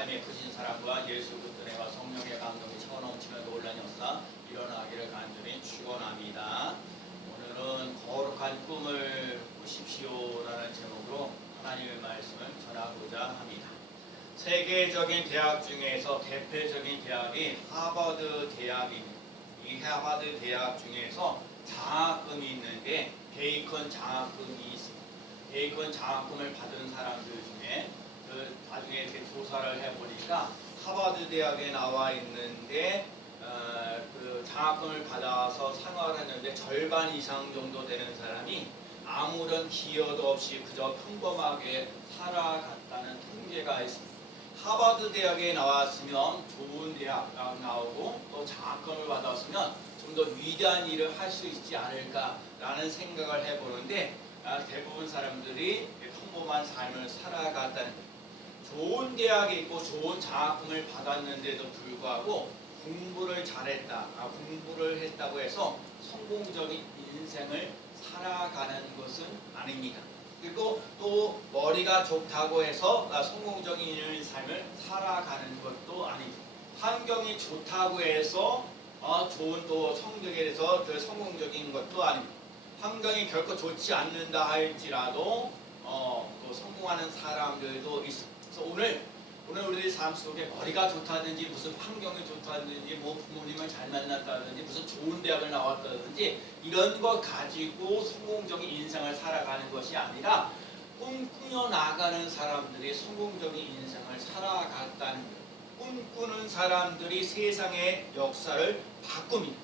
삶에 크신 사랑과 예수 그리스도 은혜와 성령의 감동이 차오넘치며 놀란 역사 일어나기를 간절히 축원합니다. 오늘은 거룩한 꿈을 꾸십시오라는 제목으로 하나님의 말씀을 전하고자 합니다. 세계적인 대학 중에서 대표적인 대학이 하버드 대학입니다. 이 하버드 대학 중에서 장학금이 있는데 베이컨 장학금이 있습니다. 베이컨 장학금을 받은 사람들 중에 나중에 이렇게 조사를 해보니까 하버드 대학에 나와 있는데 그 장학금을 받아서 생활했는데 절반 이상 정도 되는 사람이 아무런 기여도 없이 그저 평범하게 살아갔다는 통계가 있습니다. 하버드 대학에 나왔으면 좋은 대학 나오고 또 장학금을 받았으면 좀 더 위대한 일을 할 수 있지 않을까라는 생각을 해보는데 대부분 사람들이 평범한 삶을 살아갔다는 거예요. 좋은 대학에 있고 좋은 장학금을 받았는데도 불구하고 공부를 잘했다, 공부를 했다고 해서 성공적인 인생을 살아가는 것은 아닙니다. 그리고 또 머리가 좋다고 해서 성공적인 삶을 살아가는 것도 아닙니다. 환경이 좋다고 해서 좋은 또 성적에 대해서 성공적인 것도 아닙니다. 환경이 결코 좋지 않는다 할지라도 또 성공하는 사람들도 있습니다. 그래서 오늘 우리들 삶 속에 머리가 좋다든지 무슨 환경이 좋다든지 뭐 부모님을 잘 만났다든지 무슨 좋은 대학을 나왔다든지 이런 거 가지고 성공적인 인생을 살아가는 것이 아니라 꿈꾸며 나가는 사람들이 성공적인 인생을 살아갔다는 것. 꿈꾸는 사람들이 세상의 역사를 바꿉니다.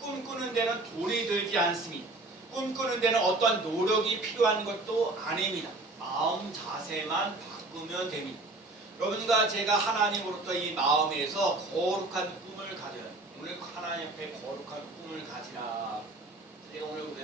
꿈꾸는 데는 돈이 들지 않습니다. 꿈꾸는 데는 어떠한 노력이 필요한 것도 아닙니다. 마음 자세만 바꾸면 됩니다. 여러분과 제가 하나님으로부터 이 마음에서 거룩한 꿈을 가져요. 오늘 하나님 앞에 거룩한 꿈을 가지라. 제가 오늘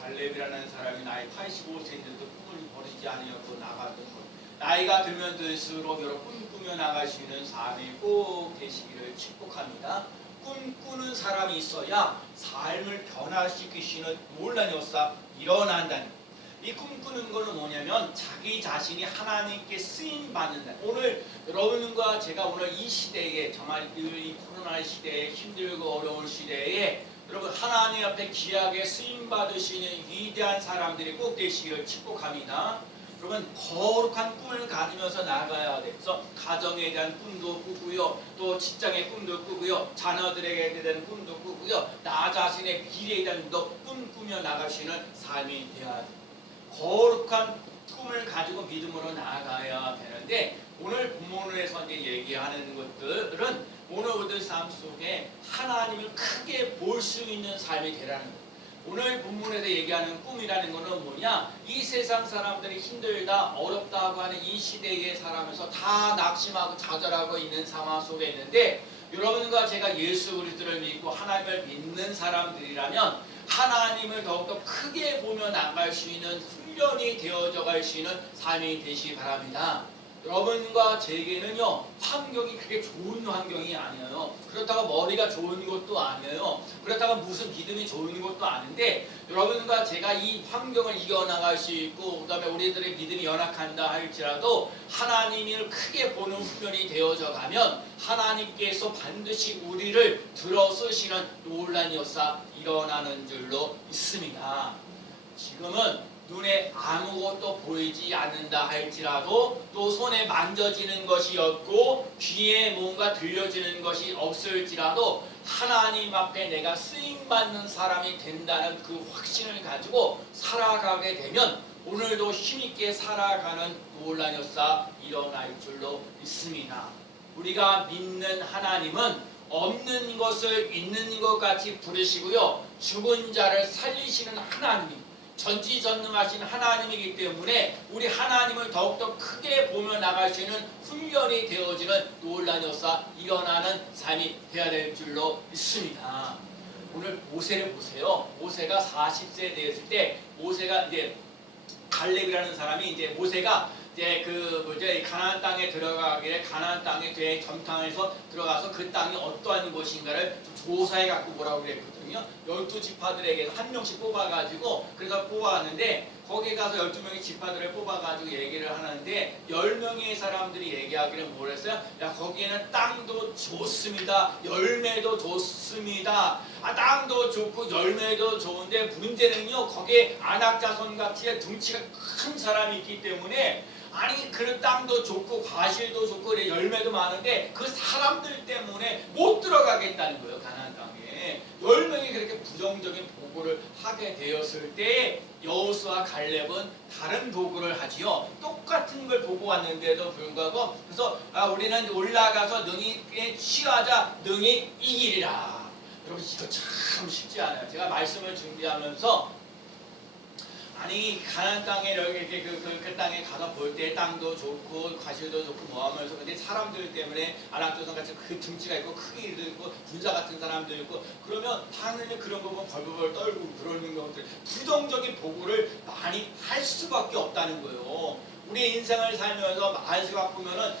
갈렙이라는 사람이 나이 85세인데도 꿈을 버리지 않으려고 나갔던 것. 나이가 들면 들수록 여러분 꿈꾸며 나갈 수 있는 삶이 꼭 되시기를 축복합니다. 꿈꾸는 사람이 있어야 삶을 변화시키시는 놀라운 역사 일어난다는 것. 이 꿈꾸는 거는 뭐냐면 자기 자신이 하나님께 쓰임 받는다. 오늘 여러분과 제가 오늘 이 시대에 정말 이 코로나 시대에 힘들고 어려운 시대에 여러분 하나님 앞에 귀하게 쓰임 받으시는 위대한 사람들이 꼭 되시기를 축복합니다. 여러분 거룩한 꿈을 가지면서 나가야 돼. 그래서 가정에 대한 꿈도 꾸고요, 또 직장의 꿈도 꾸고요, 자녀들에게 대한 꿈도 꾸고요, 나 자신의 미래에 대한 꿈도 꿈꾸며 나가시는 삶이 되어야 돼. 거룩한 꿈을 가지고 믿음으로 나아가야 되는데 오늘 본문에서 이제 얘기하는 것들은 오늘 우리들 삶 속에 하나님을 크게 볼 수 있는 삶이 되라는 거예요. 오늘 본문에서 얘기하는 꿈이라는 것은 뭐냐? 이 세상 사람들이 힘들다, 어렵다고 하는 이 시대에 살아가면서 다 낙심하고 좌절하고 있는 상황 속에 있는데 여러분과 제가 예수 그리스도를 믿고 하나님을 믿는 사람들이라면 하나님을 더욱더 크게 보며 나갈 수 있는 훈련이 되어져 갈 수 있는 삶이 되시기 바랍니다. 여러분과 제게는요 환경이 그렇게 좋은 환경이 아니에요. 그렇다고 머리가 좋은 것도 아니에요. 그렇다고 무슨 믿음이 좋은 것도 아닌데 여러분과 제가 이 환경을 이겨나갈 수 있고 그 다음에 우리들의 믿음이 연약한다 할지라도 하나님을 크게 보는 훈련이 되어져 가면 하나님께서 반드시 우리를 들어서시는 놀라운 역사 일어나는 줄로 있습니다. 지금은 눈에 아무것도 보이지 않는다 할지라도 또 손에 만져지는 것이 없고 귀에 뭔가 들려지는 것이 없을지라도 하나님 앞에 내가 쓰임받는 사람이 된다는 그 확신을 가지고 살아가게 되면 오늘도 힘있게 살아가는 놀라운 역사 일어날 줄로 믿습니다. 우리가 믿는 하나님은 없는 것을 있는 것 같이 부르시고요, 죽은 자를 살리시는 하나님입니다. 전지전능하신 하나님이기 때문에 우리 하나님을 더욱더 크게 보며 나갈 수 있는 훈련이 되어지는 놀라운 역사 일어나는 삶이 되어야 될 줄로 믿습니다. 오늘 모세를 보세요. 모세가 40세 되었을 때 모세가 이제 갈렙이라는 사람이 이제 모세가 이제 가나안 땅에 들어가기에 가나안 땅에 전탕에서 들어가서 그 땅이 어떠한 곳인가를 조사해 갖고 뭐라고 그랬거든요. 12지파들에게 한 명씩 뽑아가지고 그래서 뽑아왔는데 거기 가서 12명의 지파들을 뽑아가지고 얘기를 하는데 10명의 사람들이 얘기하기를 뭘 했어요? 야, 거기에는 땅도 좋습니다. 열매도 좋습니다. 땅도 좋고 열매도 좋은데 문제는요, 거기에 안악자손같이 등치가 큰 사람이 있기 때문에 아니 그 땅도 좋고 과실도 좋고 열매도 많은데 그 사람들 때문에 못 들어가겠다는 거예요. 가나안 땅에. 10명이 그렇게 부정적인 보고를 하게 되었을 때 여호수아 갈렙은 다른 보고를 하지요. 똑같은 걸 보고 왔는데도 불구하고 그래서 우리는 올라가서 능히 취하자 능히 이기리라. 여러분 이거 참 쉽지 않아요. 제가 말씀을 준비하면서 아니 가나안 땅에 이렇게 그 땅에 가서 볼 때 땅도 좋고 과실도 좋고 뭐 하면서 근데 사람들 때문에 아낙조선 같이 그 등치가 있고 크기도 있고 군사 같은 사람도 있고 그러면 당연히 그런 거 보면 벌벌 떨고 그러는 것들 부정적인 보고를 많이 할 수밖에 없다는 거예요. 우리 인생을 살면서 말수가 보면은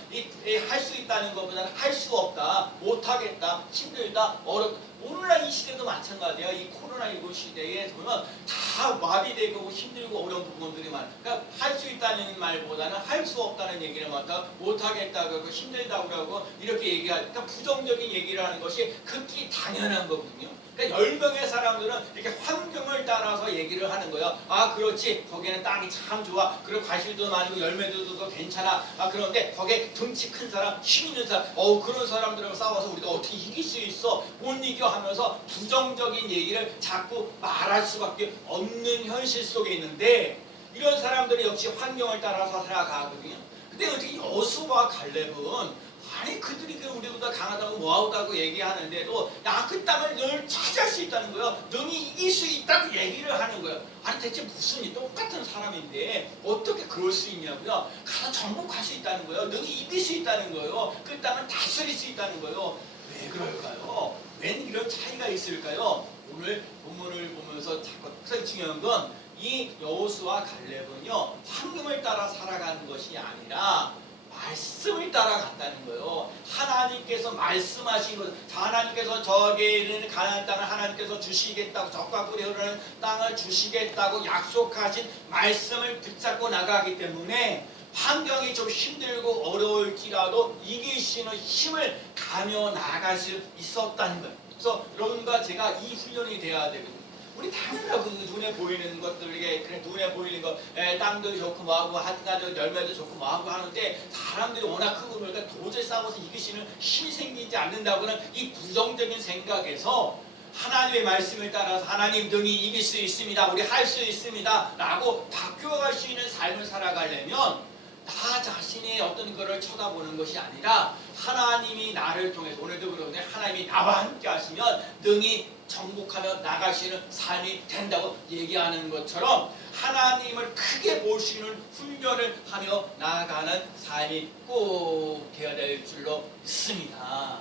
할 수 있다는 것보다는 할 수 없다, 못하겠다, 힘들다, 어렵다. 오늘날 이 시대도 마찬가지예요. 이 코로나19 시대에 보면 다 마비되고 힘들고 어려운 부분들이 많아요. 그러니까 할 수 있다는 말보다는 할 수 없다는 얘기를 맡아 못하겠다고 하고 힘들다고 하고 이렇게 얘기하니까 그러니까 부정적인 얘기를 하는 것이 극히 당연한 거거든요. 그러니까 10명의 사람들은 이렇게 환경을 따라서 얘기를 하는 거예요. 아 그렇지 거기는 땅이 참 좋아. 그리고 과실도 많고 열매도 괜찮아. 그런데 거기에 등치 큰 사람 힘 있는 사람 그런 사람들하고 싸워서 우리가 어떻게 이길 수 있어 못 이겨 하면서 부정적인 얘기를 자꾸 말할 수밖에 없는 현실 속에 있는데 이런 사람들이 역시 환경을 따라서 살아가거든요. 근데 어떻게 여호수아와 갈렙은 아니 그들이 우리보다 강하다고 뭐하다고 얘기하는데도 그 땅을 늘 차지할 수 있다는 거예요. 능히 이길 수 있다고 얘기를 하는 거예요. 아니 대체 무슨 똑같은 사람인데 어떻게 그럴 수 있냐고요. 가서 정복할 수 있다는 거예요. 능히 이길 수 있다는 거예요. 그 땅을 다스릴 수 있다는 거예요. 왜 그럴까요? 웬 이런 차이가 있을까요? 오늘 본문을 보면서 가장 중요한 건 이 여호수아 갈렙은요 환경을 따라 살아가는 것이 아니라 말씀을 따라간다는 거예요. 하나님께서 말씀하신 것, 하나님께서 저에게는 가나안 땅을 하나님께서 주시겠다고 적과 꿀이 흐르는 땅을 주시겠다고 약속하신 말씀을 붙잡고 나가기 때문에 환경이 좀 힘들고 어려울지라도 이길 수 있는 힘을 가며 나갈 수 있었다는 거예요. 그래서 여러분과 제가 이 훈련이 돼야 되거든요. 우리 당연하고 눈에 보이는 것들에게 그래 눈에 보이는 것 땅도 좋고 뭐하고 한가지 열매도 좋고 뭐하고 하는데 사람들이 워낙 크고 그러니까 도저히 싸워서 이길 수 있는 힘이 생기지 않는다고는 이 부정적인 생각에서 하나님의 말씀을 따라서 하나님 등이 이길 수 있습니다. 우리 할 수 있습니다. 라고 바뀌어갈 수 있는 삶을 살아가려면 나 자신의 어떤 거를 쳐다보는 것이 아니라 하나님이 나를 통해서 오늘도 그러는데 하나님이 나와 함께 하시면 능히 정복하며 나갈 수 있는 삶이 된다고 얘기하는 것처럼 하나님을 크게 볼 수 있는 훈련을 하며 나아가는 삶이 꼭 되어야 될 줄로 믿습니다.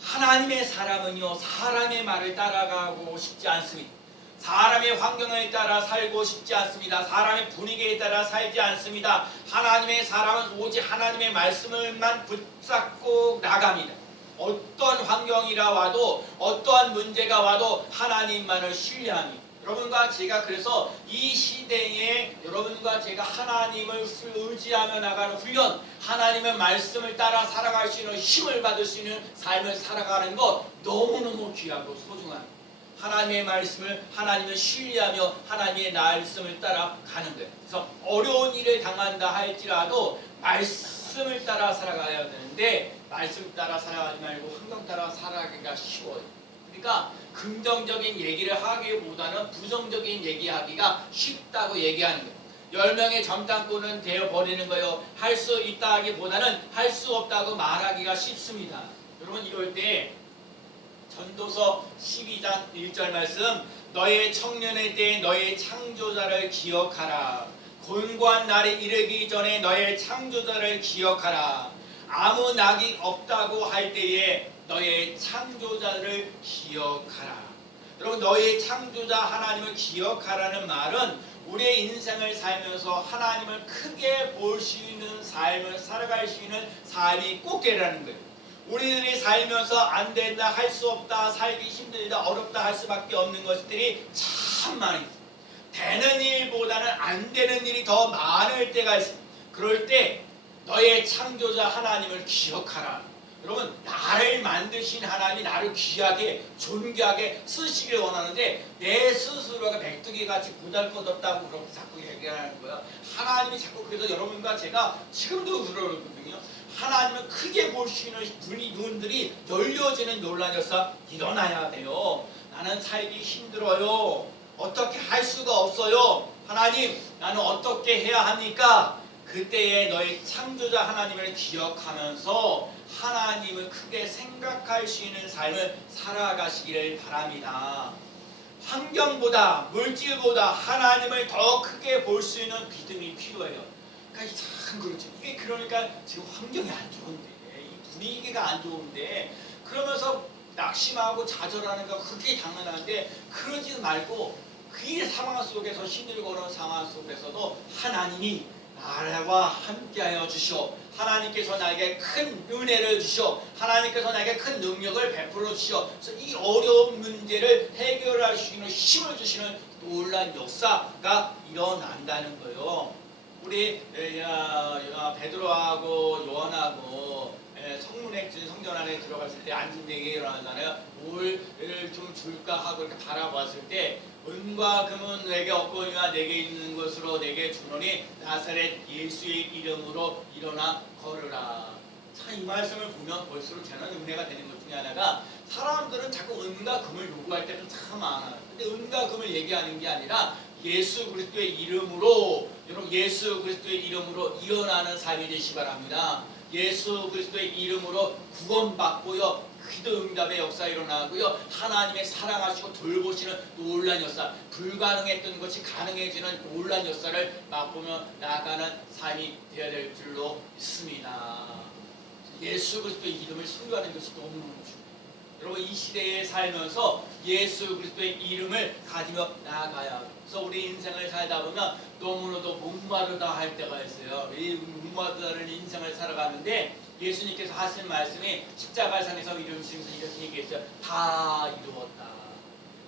하나님의 사람은요 사람의 말을 따라가고 싶지 않습니다. 사람의 환경에 따라 살고 싶지 않습니다. 사람의 분위기에 따라 살지 않습니다. 하나님의 사람은 오직 하나님의 말씀을만 붙잡고 나갑니다. 어떤 환경이라 와도 어떠한 문제가 와도 하나님만을 신뢰합니다. 여러분과 제가 그래서 이 시대에 여러분과 제가 하나님을 의지하며 나가는 훈련, 하나님의 말씀을 따라 살아갈 수 있는 힘을 받을 수 있는 삶을 살아가는 것 너무너무 귀하고 소중합니다. 하나님의 말씀을 하나님을 신뢰하며 하나님의 말씀을 따라 가는 거예요. 그래서 어려운 일을 당한다 할지라도 말씀을 따라 살아가야 되는데 말씀 따라 살아가지 말고 환경 따라 살아가기가 쉬워요. 그러니까 긍정적인 얘기를 하기보다는 부정적인 얘기하기가 쉽다고 얘기하는 거예요. 10명의 점당꾼은 되어버리는 거예요. 할 수 있다 하기보다는 할 수 없다고 말하기가 쉽습니다. 여러분 이럴 때 전도서 12장 1절 말씀 너의 청년의 때에 너의 창조자를 기억하라. 곤고한 날이 이르기 전에 너의 창조자를 기억하라. 아무 낙이 없다고 할 때에 너의 창조자를 기억하라. 여러분 너의 창조자 하나님을 기억하라는 말은 우리의 인생을 살면서 하나님을 크게 볼 수 있는 삶을 살아갈 수 있는 삶이 꼭 되라는 거예요. 우리들이 살면서 안 된다, 할 수 없다, 살기 힘들다, 어렵다 할 수밖에 없는 것들이 참 많이 있어요. 되는 일보다는 안 되는 일이 더 많을 때가 있습니다. 그럴 때 너의 창조자 하나님을 기억하라. 여러분, 나를 만드신 하나님이 나를 귀하게 존귀하게 쓰시길 원하는데 내 스스로가 메뚜기같이 보잘것없다고 그렇게 자꾸 얘기하는 거야. 하나님이 자꾸 그래서 여러분과 제가 지금도 그러거든요. 하나님은 크게 볼 수 있는 눈들이 열려지는 논란 역사 일어나야 돼요. 나는 살기 힘들어요. 어떻게 할 수가 없어요. 하나님, 나는 어떻게 해야 합니까? 그때에 너희 창조자 하나님을 기억하면서 하나님을 크게 생각할 수 있는 삶을 살아가시기를 바랍니다. 환경보다 물질보다 하나님을 더 크게 볼 수 있는 믿음이 필요해요. 그러니까 참 그렇죠. 이게 그러니까 지금 환경이 안 좋은데, 이 분위기가 안 좋은데 그러면서 낙심하고 좌절하는 거 그게 당연한데 그러지 말고 그 상황 속에서 힘들고 그런 상황 속에서도 하나님이 나와 함께하여 주시오. 하나님께서 나에게 큰 은혜를 주시오. 하나님께서 나에게 큰 능력을 베풀어 주시오. 그래서 이 어려운 문제를 해결할 수 있는 힘을 주시는 놀라운 역사가 일어난다는 거예요. 우리 베드로하고 요한하고 성문에 성전 안에 들어갔을 때 앉은 데에 일어나잖아요. 뭘 좀 줄까 하고 이렇게 바라봤을 때 은과 금은 내게 없거니와 내게 있는 것으로 내게 주노니 나사렛 예수의 이름으로 일어나 걸으라. 참 이 말씀을 보면 볼수록 저는 은혜가 되는 것 중에 하나가 사람들은 자꾸 은과 금을 요구할 때도 참 많아요. 근데 은과 금을 얘기하는 게 아니라 예수 그리스도의 이름으로, 여러분 예수 그리스도의 이름으로 일어나는 삶이 되시기 바랍니다. 예수 그리스도의 이름으로 구원받고요. 기도 응답의 역사 일어나고요. 하나님의 사랑하시고 돌보시는 놀란 역사, 불가능했던 것이 가능해지는 놀란 역사를 맛보며 나아가는 삶이 되어야 될 줄로 믿습니다. 예수 그리스도의 이름을 소유하는 것이 너무너무 중요해요. 여러분 이 시대에 살면서 예수 그리스도의 이름을 가지며 나아가야 해요. 그래서 우리 인생을 살다 보면 너무나도 목마르다 할 때가 있어요. 이 목마르다는 인생을 살아가는데 예수님께서 하신 말씀이 십자가상에서 이루시면서 이렇게 얘기했어요. 다 이루었다.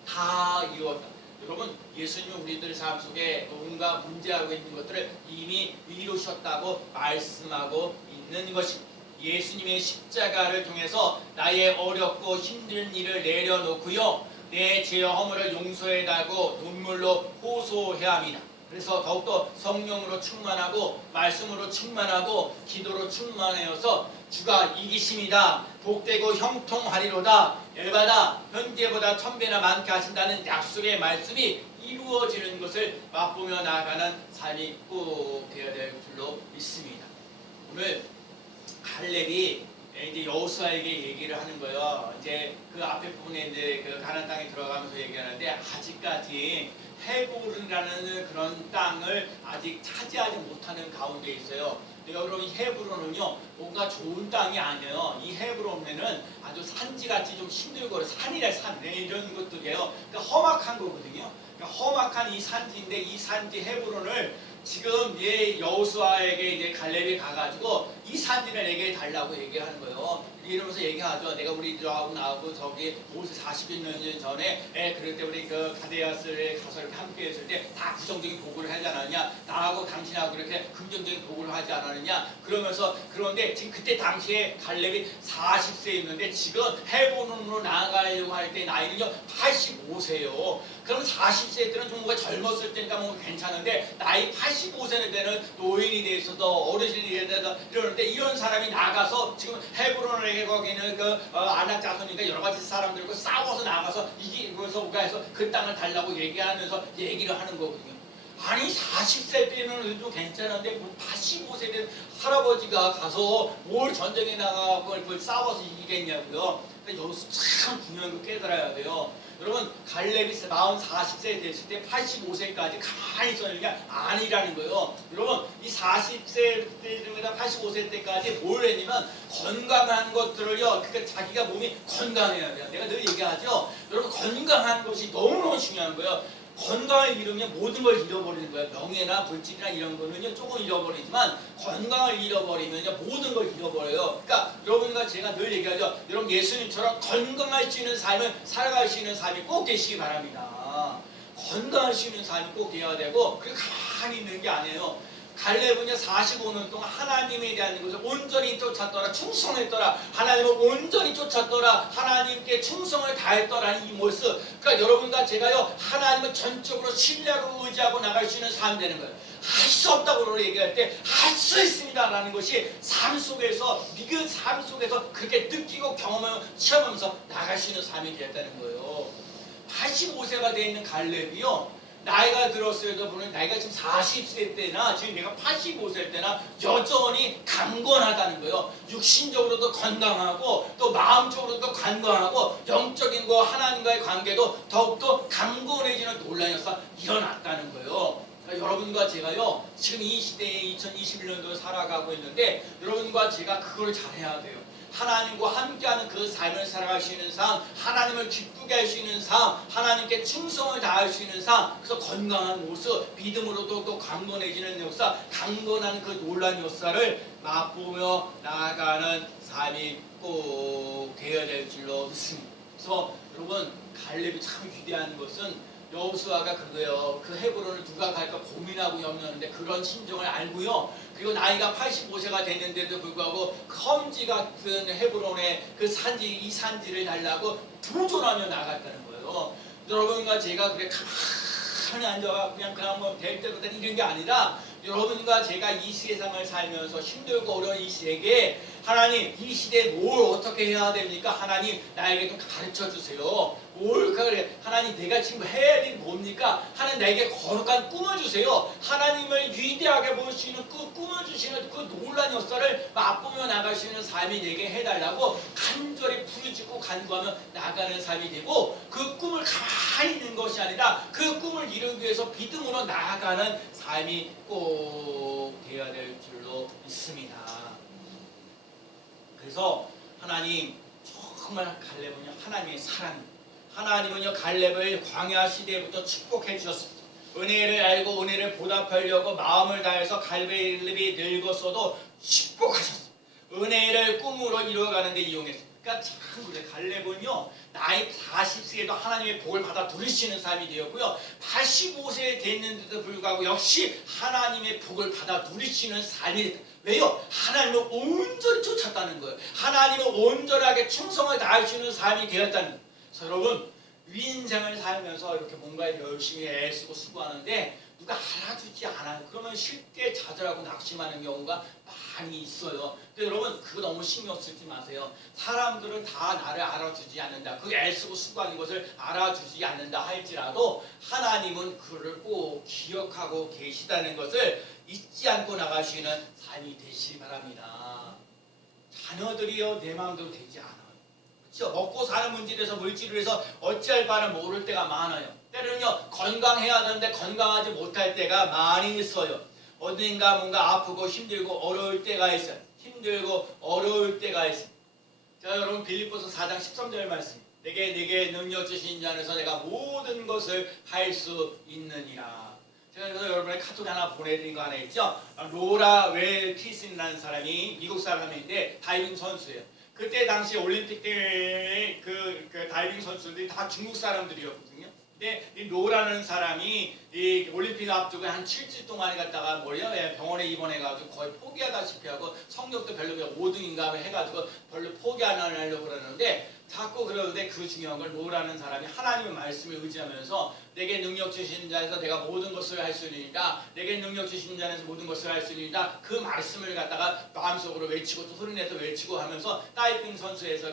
다 이루었다. 여러분 예수님은 우리들 삶 속에 뭔가 문제하고 있는 것들을 이미 이루셨다고 말씀하고 있는 것입니다. 예수님의 십자가를 통해서 나의 어렵고 힘든 일을 내려놓고요. 내 죄와 허물을 용서해달고 눈물로 호소해야 합니다. 그래서 더욱더 성령으로 충만하고 말씀으로 충만하고 기도로 충만하여서 주가 이기심이다. 복되고 형통하리로다. 열받아 현재보다 1000배나 많게 하신다는 약속의 말씀이 이루어지는 것을 맛보며 나아가는 삶이 꼭 되어야 될 줄로 믿습니다. 오늘 갈렙이 이제 여호수아에게 얘기를 하는 거예요. 이제 그 앞에 부분에 이제 그 가나안 땅에 들어가면서 얘기하는데 아직까지 헤브론이라는 그런 땅을 아직 차지하지 못하는 가운데 있어요. 여러분 이 헤브론은요 뭔가 좋은 땅이 아니에요. 이 헤브론에는 아주 산지같이 좀 힘들고 산이래 산 이런 것들이에요. 그러니까 험악한 거거든요. 그러니까 험악한 이 산지인데 이 산지 헤브론을 지금 여호수아에게 이제 갈렙이 가가지고 이 산지를 내게 달라고 얘기하는 거예요. 이러면서 얘기하죠. 내가 우리들하고 나하고 저기 40년 전에 그럴 때 우리 그 가데아스에 가서 이렇게 함께 했을 때 다 부정적인 보고를 하지 않았냐? 나하고 당신하고 이렇게 긍정적인 보고를 하지 않았느냐? 그러면서 그런데 지금 그때 당시에 갈렙이 40세였는데 지금 헤브론으로 나아가려고 할 때 나이는요 85세예요. 그럼 40세 때는 좀 뭔가 젊었을 때니까 뭐 괜찮은데 나이 85세 때는 노인이 돼 있어도 어르신이 돼서 이러는데 이런 사람이 나가서 지금 헤브론에 거기는 그 아낙 자손인가 여러 가지 사람들과 싸워서 나가서 이기면서 우가해서 그 땅을 달라고 얘기하면서 얘기를 하는 거거든요. 아니 40세 때는 좀 괜찮은데 뭐 85세 된 할아버지가 가서 뭘 전쟁에 나가고 그걸 싸워서 이기겠냐고요. 그러니까 여기서 참 중요한 거 깨달아야 돼요. 여러분 갈렙이 40세 됐을 때 85세까지 가만히 있었느냐? 아니라는 거예요. 여러분 이 40세 때부터 85세 때까지 뭘 했냐면 건강한 것들을요. 그러니까 자기가 몸이 건강해야 돼요. 내가 늘 얘기하죠. 여러분 건강한 것이 너무너무 중요한 거예요. 건강을 잃으면 모든 걸 잃어버리는 거예요. 명예나 물질이나 이런 거는요 조금 잃어버리지만 건강을 잃어버리면요 모든 걸 잃어버려요. 그러니까 여러분과 제가 늘 얘기하죠. 여러분 예수님처럼 건강할 수 있는 삶을 살아갈 수 있는 삶이 꼭 되시기 바랍니다. 건강할 수 있는 삶이 꼭 돼야 되고, 그리고 가만히 있는 게 아니에요. 갈렙은요 45년 동안 하나님에 대한 것을 온전히 쫓았더라, 충성했더라, 하나님을 온전히 쫓았더라, 하나님께 충성을 다했더라는 이 모습. 그러니까 여러분과 제가요 하나님을 전적으로 신뢰하고 의지하고 나갈 수 있는 삶이 되는 거예요. 할 수 없다고 얘기할 때 할 수 있습니다 라는 것이 삶 속에서, 그 삶 속에서 그렇게 느끼고 경험하며 체험하면서 나갈 수 있는 삶이 되었다는 거예요. 85세가 되어 있는 갈렙이요, 나이가 들었어도 보면 나이가 지금 40세 때나 지금 내가 85세 때나 여전히 강건하다는 거예요. 육신적으로도 건강하고 또 마음적으로도 건강하고 영적인 거 하나님과의 관계도 더욱더 강건해지는 놀라운 역사가 일어났다는 거예요. 그러니까 여러분과 제가요 지금 이 시대에 2021년도에 살아가고 있는데, 여러분과 제가 그걸 잘해야 돼요. 하나님과 함께하는 그 삶을 살아갈 수 있는 삶, 하나님을 기쁘게 할 수 있는 삶, 하나님께 충성을 다할 수 있는 삶, 그래서 건강한 모습, 믿음으로도 또 강건해지는 역사, 강건한 그 놀라운 역사를 맛보며 나아가는 삶이 꼭 되어야 될 줄로 믿습니다. 그래서 여러분, 갈렙이 참 위대한 것은 여호수아가 그거예요. 그 헤브론을 누가 갈까 고민하고 염려하는데 그런 심정을 알고요. 그리고 나이가 85세가 됐는데도 불구하고 험지 같은 헤브론의 그 산지, 이 산지를 달라고 도전하며 나갔다는 거예요. 여러분과 제가 그래 가만히 앉아가 그냥 뭐 될 대로 된 이런 게 아니라, 여러분과 제가 이 세상을 살면서 힘들고 어려운 이 시대에 하나님, 이 시대에 뭘 어떻게 해야 됩니까? 하나님 나에게 좀 가르쳐 주세요. 뭘 그래? 하나님 내가 지금 해야 할 일이 뭡니까? 하나님 나에게 거룩한 꿈을 주세요. 하나님을 위대하게 볼 수 있는 그 꿈을 주시는 그 놀라운 역사를 맛보며 나갈 수 있는 삶이 내게 해달라고 간절히 부르짖고 간구하며 나가는 삶이 되고, 그 꿈을 가만히 있는 것이 아니라 그 꿈을 이루기 위해서 믿음으로 나아가는 삶이 꼭 되어야 될 줄로 믿습니다. 그래서 하나님, 정말 갈렙은요 하나님의 사랑입니다. 하나님은요 갈렙을 광야 시대부터 축복해 주셨습니다. 은혜를 알고 은혜를 보답하려고 마음을 다해서 갈렙이 늙었어도 축복하셨습니다. 은혜를 꿈으로 이루어가는 데 이용했습니다. 그러니까 참 그래, 갈렙은요 나이 40세에도 하나님의 복을 받아 누릴 수 있는 삶이 되었고요, 85세 됐는데도 불구하고 역시 하나님의 복을 받아 누릴 수 있는 삶이 됐다. 왜요? 하나님을 온전히 쫓았다는 거예요. 하나님을 온전하게 충성을 다할 수 있는 삶이 되었다는 거예요. 그래서 여러분, 인생을 살면서 이렇게 뭔가 열심히 애쓰고 수고하는데 누가 알아주지 않아요. 그러면 쉽게 좌절하고 낙심하는 경우가 많이 있어요. 근데 여러분, 그거 너무 신경 쓰지 마세요. 사람들은 다 나를 알아주지 않는다, 그 애쓰고 수고하는 것을 알아주지 않는다 할지라도 하나님은 그를 꼭 기억하고 계시다는 것을 잊지 않고 나가시는 삶이 되시기 바랍니다. 자녀들이요 내 마음대로 되지 않아요. 그렇죠? 먹고 사는 문제에 대해서 물질을 해서 어찌할 바를 모를 때가 많아요. 때로는요 건강해야 하는데 건강하지 못할 때가 많이 있어요. 어딘가 뭔가 아프고 힘들고 어려울 때가 있어요. 힘들고 어려울 때가 있어요. 자, 여러분, 빌립보서 4장 13절 말씀, 내게 능력 주신 자 안에서 내가 모든 것을 할 수 있느니라. 제가 그래서 여러분의 카톡 하나 보내드린 거 하나 있죠. 로라 웰키슨이라는 사람이 미국 사람인데 다이빙 선수예요. 그때 당시 올림픽 때 그 다이빙 선수들이 다 중국 사람들이었거든요. 근데 이 로라는 사람이 이 올림픽 앞두고 한 7주 동안 갔다가 병원에 입원해가지고 거의 포기하다시피 하고 성적도 별로 5등인가 해가지고 별로 포기 안 하려고 그러는데, 자꾸 그러는데 그 중요한 걸 로라는 사람이 하나님의 말씀을 의지하면서 내게 능력 주신 자에서 내가 모든 것을 할 수 있으리라, 내게 능력 주신 자에서 모든 것을 할 수 있으리라, 그 말씀을 갖다가 마음속으로 외치고 또 소리내서 외치고 하면서 다이빙 선수에서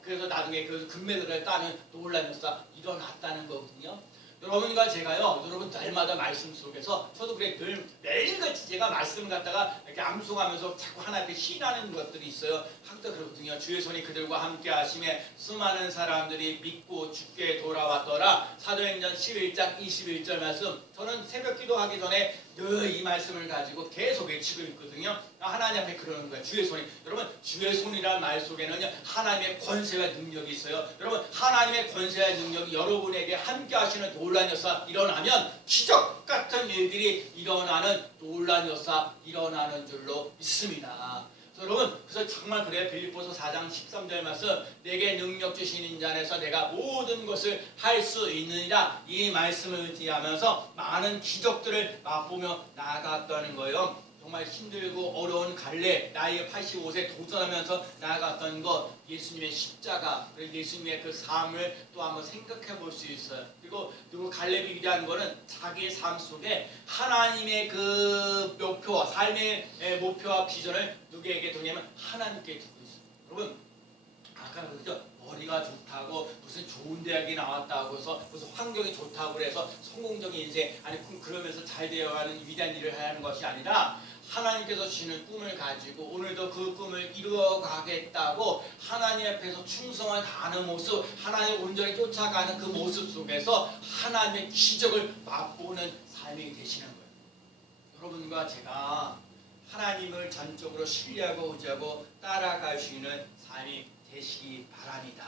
그래서 나중에 그 금메달을 따는 놀라운 역사 일어났다는 거거든요. 여러분과 제가요, 여러분 날마다 말씀 속에서, 저도 그래 늘 매일같이 제가 말씀을 갖다가 이렇게 암송하면서 자꾸 하나님께 신하는 것들이 있어요. 항상 그렇거든요. 주의 손이 그들과 함께 하심에 수많은 사람들이 믿고 주께 돌아왔더라. 사도행전 11장 21절 말씀, 저는 새벽 기도하기 전에 늘 이 말씀을 가지고 계속 외치고 있거든요. 하나님 앞에 그러는 거예요. 주의 손이. 여러분, 주의 손이라는 말 속에는요 하나님의 권세와 능력이 있어요. 여러분, 하나님의 권세와 능력이 여러분에게 함께 하시는 놀라운 역사 일어나면 기적 같은 일들이 일어나는 놀라운 역사 일어나는 줄로 믿습니다. 여러분, 그래서 정말 그래요. 빌립보서 4장 13절 말씀, 내게 능력 주시는 자 안에서 내가 모든 것을 할 수 있느니라, 이 말씀을 의지하면서 많은 기적들을 맛보며 나아갔다는 거예요. 정말 힘들고 어려운 갈래, 나이 85세 도전하면서 나아갔던 것, 예수님의 십자가, 그리고 예수님의 그 삶을 또 한번 생각해 볼 수 있어요. 그리고 갈렙이 위대한 거는 자기의 삶 속에 하나님의 그 목표와 삶의 목표와 비전을 누구에게 두냐면 하나님께 두고 있어요. 여러분, 아까 그죠? 머리가 좋다고 무슨 좋은 대학이 나왔다고 해서 무슨 환경이 좋다고 그래서 성공적인 인생, 아니 그러면서 잘 되어가는 위대한 일을 해야 하는 것이 아니라, 하나님께서 주시는 꿈을 가지고 오늘도 그 꿈을 이루어가겠다고 하나님 앞에서 충성을 다하는 모습, 하나님 온전히 쫓아가는 그 모습 속에서 하나님의 기적을 맛보는 삶이 되시는 거예요. 여러분과 제가 하나님을 전적으로 신뢰하고 의지하고 따라갈 수 있는 삶이 되시기 바랍니다.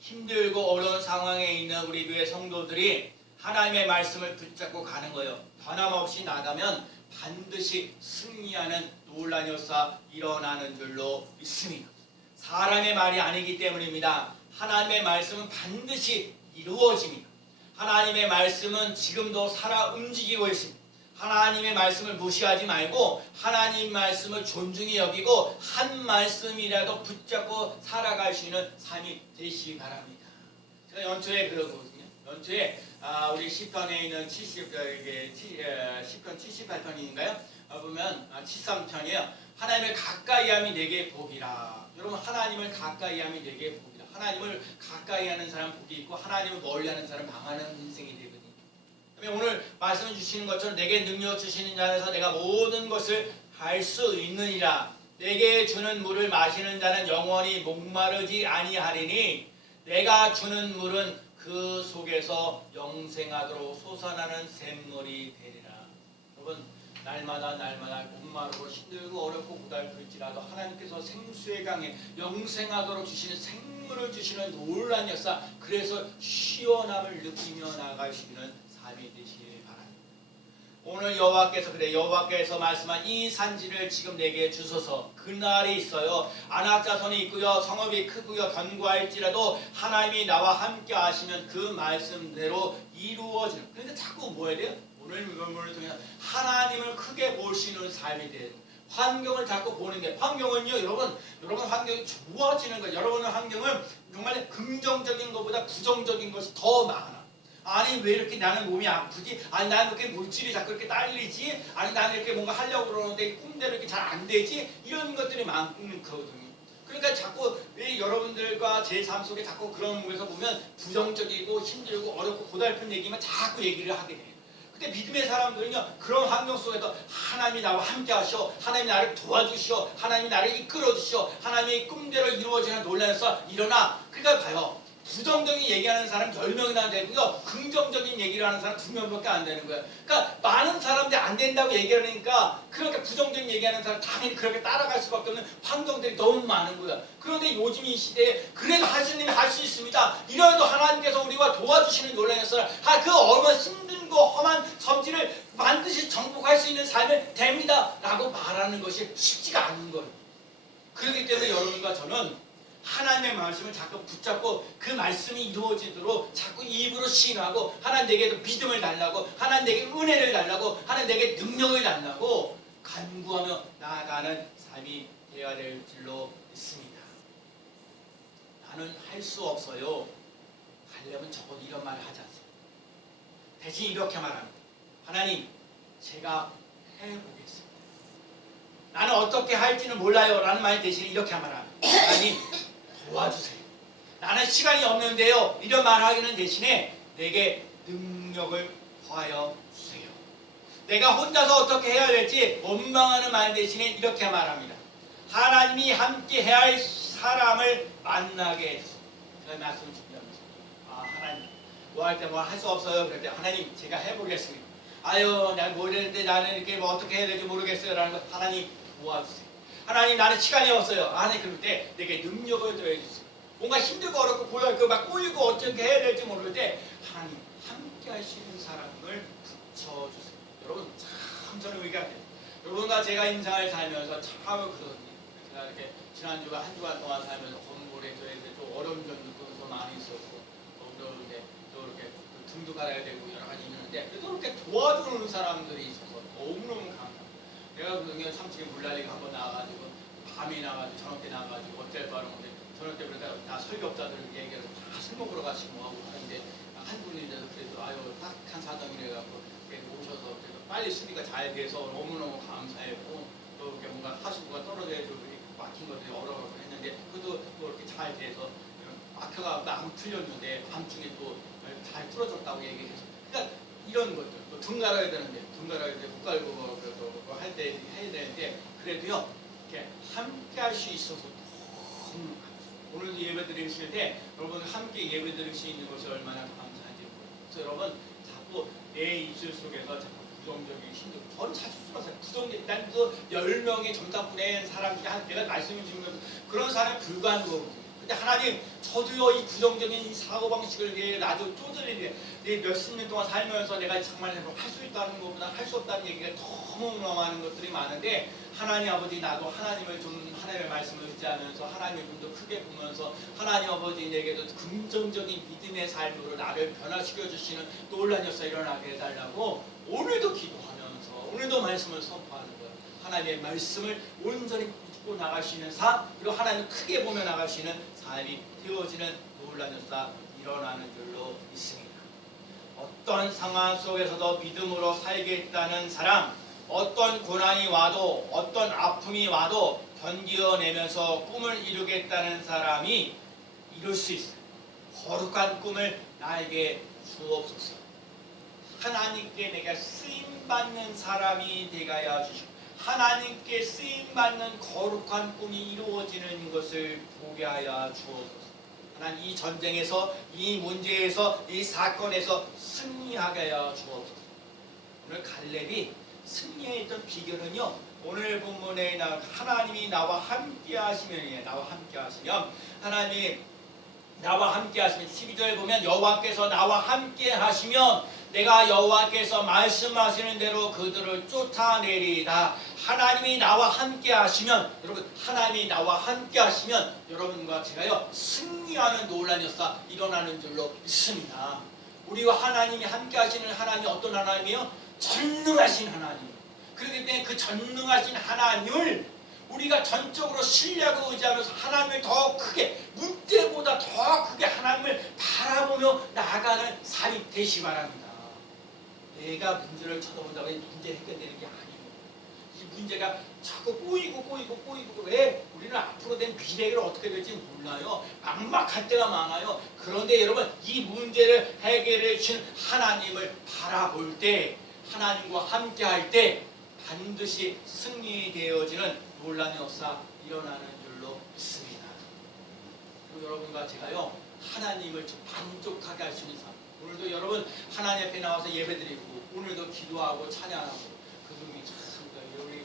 힘들고 어려운 상황에 있는 우리 교회 성도들이 하나님의 말씀을 붙잡고 가는 거예요. 변함없이 나가면 반드시 승리하는 놀라운 역사 일어나는 줄로 믿습니다. 사람의 말이 아니기 때문입니다. 하나님의 말씀은 반드시 이루어집니다. 하나님의 말씀은 지금도 살아 움직이고 있습니다. 하나님의 말씀을 무시하지 말고 하나님 말씀을 존중히 여기고 한 말씀이라도 붙잡고 살아갈 수 있는 삶이 되시기 바랍니다. 제가 연초에 그러거든요. 연초에 우리 시편에 있는 10편 78편인가요? 보면 73편이에요. 하나님을 가까이함이 내게 복이라. 여러분, 하나님을 가까이함이 내게 복이라. 하나님을 가까이하는 사람 복이 있고 하나님을 멀리하는 사람 망하는 인생이 되거든요. 오늘 말씀 주시는 것처럼 내게 능력 주시는 자 안에서 내가 모든 것을 할 수 있느니라. 내게 주는 물을 마시는 자는 영원히 목마르지 아니하리니 내가 주는 물은 그 속에서 영생하도록 솟아나는 샘물이 되리라. 여러분, 날마다 목마르고 힘들고 어렵고 고달플지라도 하나님께서 생수의 강에 영생하도록 주시는 생물을 주시는 놀라운 역사, 그래서 시원함을 느끼며 나아갈 수 있는 삶이 되시길 바랍니다. 오늘 여호와께서 말씀한 이 산지를 지금 내게 주소서. 그날이 있어요. 안악자손이 있고요, 성읍이 크고요, 견고할지라도 하나님이 나와 함께 하시면 그 말씀대로 이루어지는. 그런데 자꾸 뭐 해야 돼요? 오늘 본문을 통해서 하나님을 크게 볼 수 있는 삶이 돼요. 환경을 자꾸 보는 게, 환경은요, 여러분 환경이 좋아지는 거예요. 여러분의 환경은 정말 긍정적인 것보다 부정적인 것이 더 많아. 아니, 왜 이렇게 나는 몸이 아프지? 아니, 나는 이렇게 물질이 자꾸 이렇게 딸리지? 아니, 나는 이렇게 뭔가 하려고 그러는데 꿈대로 이렇게 잘 안 되지? 이런 것들이 많거든요. 그러니까 자꾸 왜 여러분들과 제 삶 속에 자꾸 그런 몸에서 보면 부정적이고 힘들고 어렵고 고달픈 얘기만 자꾸 얘기를 하게 돼요. 근데 믿음의 사람들은요, 그런 환경 속에서 하나님이 나와 함께 하시오, 하나님이 나를 도와주시오, 하나님이 나를 이끌어 주시오, 하나님의 꿈대로 이루어지는 놀라운 역사 일어나. 그러니까 봐요, 부정적인 얘기하는 사람 10명이나 되고요, 긍정적인 얘기를 하는 사람 2명밖에 안 되는 거예요. 그러니까 많은 사람들이 안 된다고 얘기하니까, 그러니까 부정적인 얘기하는 사람 당연히 그렇게 따라갈 수밖에 없는 환경들이 너무 많은 거예요. 그런데 요즘 이 시대에 그래도 하시님이 할 수 있습니다. 이래도 하나님께서 우리와 도와주시는 놀라운 역사를, 그 얼마나 힘든 거 험한 섬지를 반드시 정복할 수 있는 삶이 됩니다 라고 말하는 것이 쉽지가 않은 거예요. 그렇기 때문에 여러분과 저는 하나님의 말씀을 자꾸 붙잡고 그 말씀이 이루어지도록 자꾸 입으로 시인하고, 하나님 내게도 믿음을 달라고, 하나님 내게 은혜를 달라고, 하나님 내게 능력을 달라고 간구하며 나아가는 삶이 되어야 될 줄로 믿습니다. 나는 할 수 없어요. 하려면 적어도 이런 말을 하지 않습니다. 대신 이렇게 말합니다. 하나님, 제가 해보겠습니다. 나는 어떻게 할지는 몰라요 라는 말 대신 이렇게 말합니다. 하나님, 도와주세요. 나는 시간이 없는데요, 이런 말하기는 대신에 내게 능력을 더하여 주세요. 내가 혼자서 어떻게 해야 될지 원망하는 말 대신에 이렇게 말합니다. 하나님이 함께 해야 할 사람을 만나게 해주세요. 제가 말씀을 준비하면서, 하나님, 뭐 할 때 뭐 할 수 없어요. 그럴 때 하나님, 제가 해보겠습니다. 아유, 난 모르는데 나는 이렇게 뭐 어떻게 해야 될지 모르겠어요 라는 거, 하나님 도와주세요. 하나님, 나는 시간이 없어요. 아니, 그럴 때 내게 능력을 더해주세요. 뭔가 힘들고 어렵고 고달고 막 꼬이고 어떻게 해야 될지 모를 때 하나님 함께 하시는 사람을 붙여주세요. 여러분, 참 저는 의가 돼요. 여러분과 제가 인생을 살면서 참 그러거든요. 지난주가 한 주간 동안 살면서 건물에 저희들 또 어려운 점도 더 많이 있었고 또 이렇게 등도 갈아야 되고 여러 가지 있는데 그래도 이렇게 도와주는 사람들이 있어서 너무너무 감사합니다. 내가 그중에 3층에 물난리가 한번 나와가지고 밤에 나가지고 저녁 때 나가지고 어쩔 바를 못해 저녁 때 그러니까 다 설교업자들 얘기를 다 술 먹으러 가시고 하고 하는데 한 분이 그래도 아유 딱한 사정이래 갖고 오셔서 빨리 수리가 잘 돼서 너무너무 감사했고 또 이렇게 뭔가 하수구가 떨어져서 막힌 것들이 얼어가고 했는데 그것도 또 이렇게 잘 돼서 막혀가 안 풀렸는데 밤중에 또 잘 뚫어졌다고 얘기해서 그러니까 이런 것들 또 등 갈아야 되는데 못 갈고 그래서 할 때 해야 되는데 그래도요 이렇게 함께 할 수 있어서 너무 오늘도 예배 드리실 때 여러분 함께 예배 드릴 수 있는 것이 얼마나 감사한지 그래서 여러분 자꾸 내 입술 속에서 자꾸 부정적인 힘들 저는 자주 쓰러져요. 부정적인 난그 10명의 전당분의 사람 중에 내가 말씀해 주는 그런 사람이 불과한 거거든요. 근데 하나님 저도요 이 부정적인 이 사고방식을 위해 나도 쪼들리게 내 몇십 년 동안 살면서 내가 정말 할 수 있다는 것보다 할 수 없다는 얘기가 너무 많은 것들이 많은데 하나님 아버지 나도 하나님을 좀 하나님의 말씀을 의지하면서 하나님을 좀 더 크게 보면서 하나님 아버지 내게도 긍정적인 믿음의 삶으로 나를 변화시켜 주시는 놀라운 역사 일어나게 해달라고 오늘도 기도하면서 오늘도 말씀을 선포하는 거예요. 하나님의 말씀을 온전히 믿고 나갈 수 있는 삶 그리고 하나님을 크게 보며 나갈 수 있는 삶이 되어지는 놀라운 역사 일어나는 줄로 믿습니다. 어떤 상황 속에서도 믿음으로 살겠다는 사람 어떤 고난이 와도 어떤 아픔이 와도 견디어내면서 꿈을 이루겠다는 사람이 이룰 수 있어요. 거룩한 꿈을 나에게 주옵소서. 하나님께 내가 쓰임받는 사람이 되가야 하시고 하나님께 쓰임받는 거룩한 꿈이 이루어지는 것을 보게 하여 주옵소서. 하나님 이 전쟁에서 이 문제에서 이 사건에서 승리하게 하여 주옵소서. 오늘 갈렙이 승리했던 비결은요 오늘 본문에 하나님이 나와 함께 하시면이에요. 나와 함께 하시면 하나님이 나와 함께 하시면 12절에 보면 여호와께서 나와 함께 하시면 내가 여호와께서 말씀하시는 대로 그들을 쫓아내리다. 하나님이 나와 함께 하시면 여러분 하나님이 나와 함께 하시면 여러분과 제가요 승리하는 놀라운 역사 일어나는 줄로 믿습니다. 우리와 하나님이 함께 하시는 하나님이 어떤 하나님이요? 전능하신 하나님. 그렇기 때문에 그 전능하신 하나님을 우리가 전적으로 신뢰하고 의지하면서 하나님을 더 크게 문제보다 더 크게 하나님을 바라보며 나아가는 삶이 되시기 바랍니다. 내가 문제를 쳐다본다고 해서 문제 해결되는 게 아니에요. 이 문제가 자꾸 꼬이고 왜 우리는 앞으로 된 미래를 어떻게 될지 몰라요. 막막할 때가 많아요. 그런데 여러분 이 문제를 해결해 주신 하나님을 바라볼 때 하나님과 함께 할 때 반드시 승리되어지는 놀라운 역사 일어나는 줄로 믿습니다. 그리고 여러분과 제가요 하나님을 좀 만족하게 할 수 있는 삶. 오늘도 여러분 하나님 앞에 나와서 예배드리고 오늘도 기도하고 찬양하고 그분이 참 우리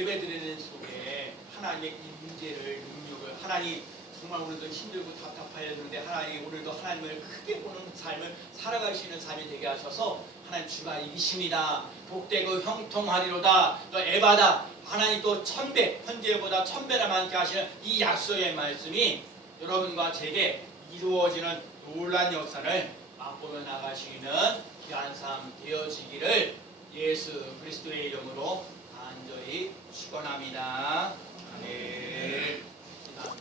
예배드리는 속에 하나님의 이 문제를 능력을 하나님 정말 오늘도 힘들고 답답하였는데 하나님 오늘도 하나님을 크게 보는 삶을 살아갈 수 있는 삶이 되게 하셔서 하나님 주가 이기십니다. 복되고 형통하리로다. 또 에바다. 하나님 또 1000배 현재보다 1000배나 많게 하시는 이 약속의 말씀이 여러분과 제게 이루어지는 놀라운 역사를 맛보며 나가시는 귀한 삶 되어지기를 예수 그리스도의 이름으로 간절히 축원합니다. 아멘.